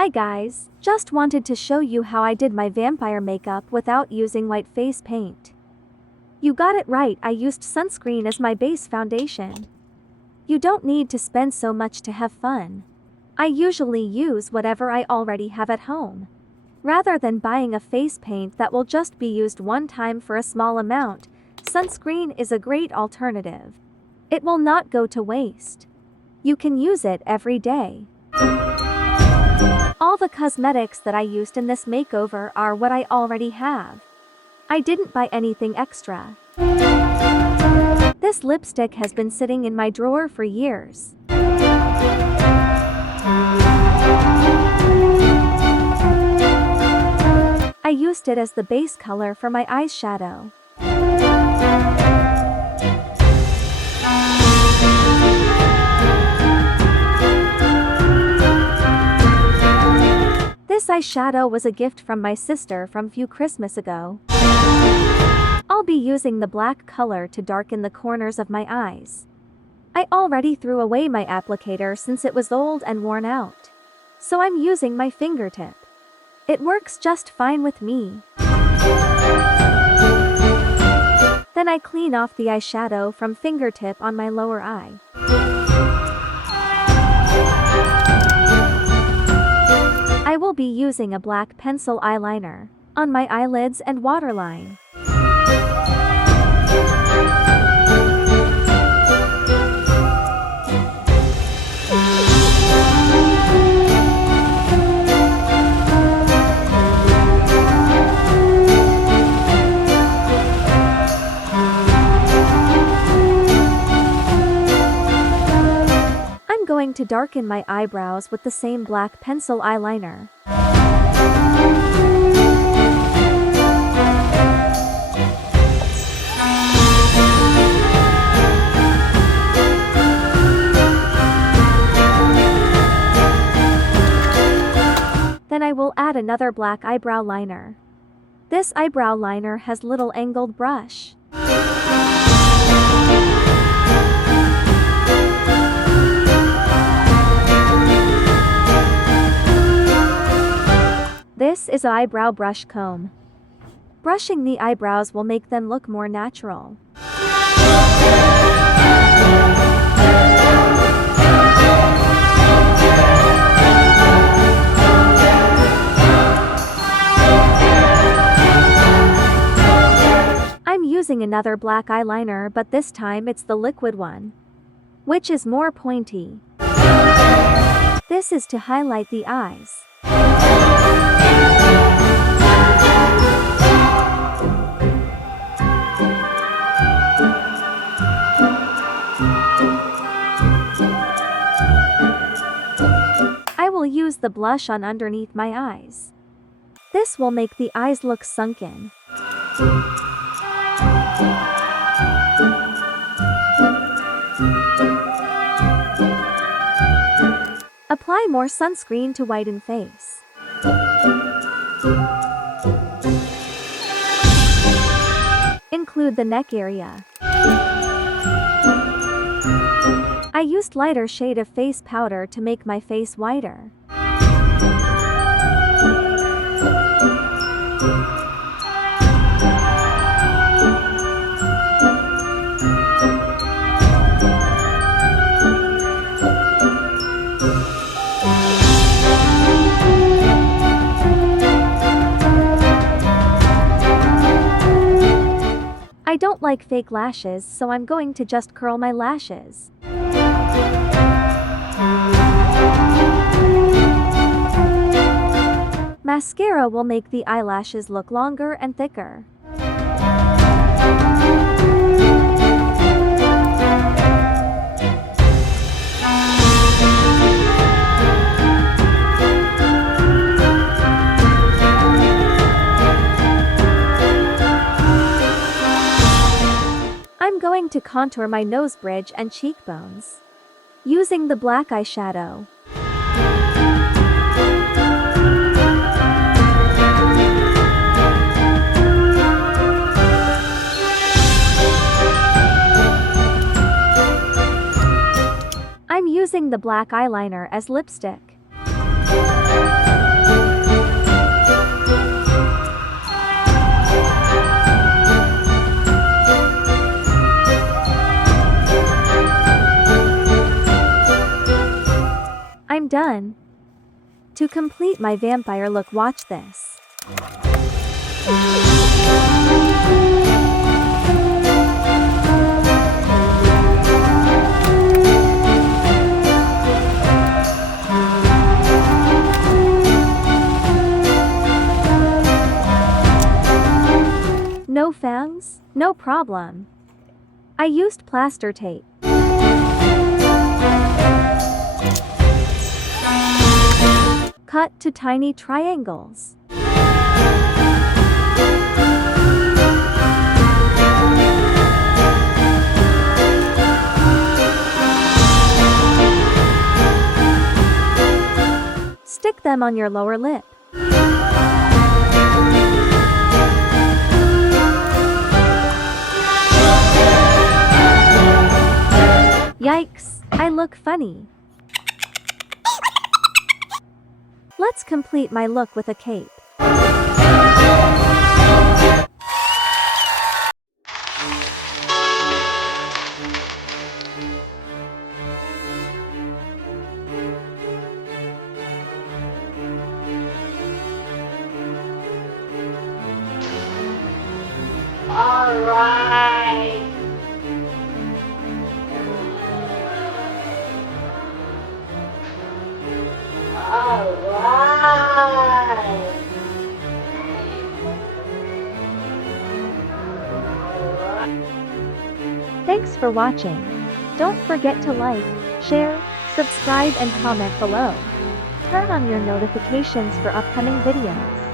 Hi guys, just wanted to show you how I did my vampire makeup without using white face paint. You got it right, I used sunscreen as my base foundation. You don't need to spend so much to have fun. I usually use whatever I already have at home. Rather than buying a face paint that will just be used one time for a small amount, sunscreen is a great alternative. It will not go to waste. You can use it every day. All the cosmetics that I used in this makeover are what I already have. I didn't buy anything extra. This lipstick has been sitting in my drawer for years. I used it as the base color for my eyeshadow. This eyeshadow was a gift from my sister from few Christmas ago. I'll be using the black color to darken the corners of my eyes. I already threw away my applicator since it was old and worn out. So I'm using my fingertip. It works just fine with me. Then I clean off the eyeshadow from fingertip on my lower eye. I will be using a black pencil eyeliner on my eyelids and waterline. I'm going to darken my eyebrows with the same black pencil eyeliner. Then I will add another black eyebrow liner. This eyebrow liner has little angled brush. This is an eyebrow brush comb. Brushing the eyebrows will make them look more natural. I'm using another black eyeliner, but this time it's the liquid one, which is more pointy. This is to highlight the eyes. I will use the blush on underneath my eyes. This will make the eyes look sunken. Apply more sunscreen to whiten face. Include the neck area. I used lighter shade of face powder to make my face whiter. I don't like fake lashes, so I'm going to just curl my lashes. Mascara will make the eyelashes look longer and thicker. I'm going to contour my nose bridge and cheekbones using the black eyeshadow. I'm using the black eyeliner as lipstick. done. To complete my vampire look, watch this. No fangs? No problem. I used plaster tape. Cut to tiny triangles. Stick them on your lower lip. Yikes, I look funny. Let's complete my look with a cape. All right. All right. Thanks for watching. Don't forget to like, share, subscribe and comment below. Turn on your notifications for upcoming videos.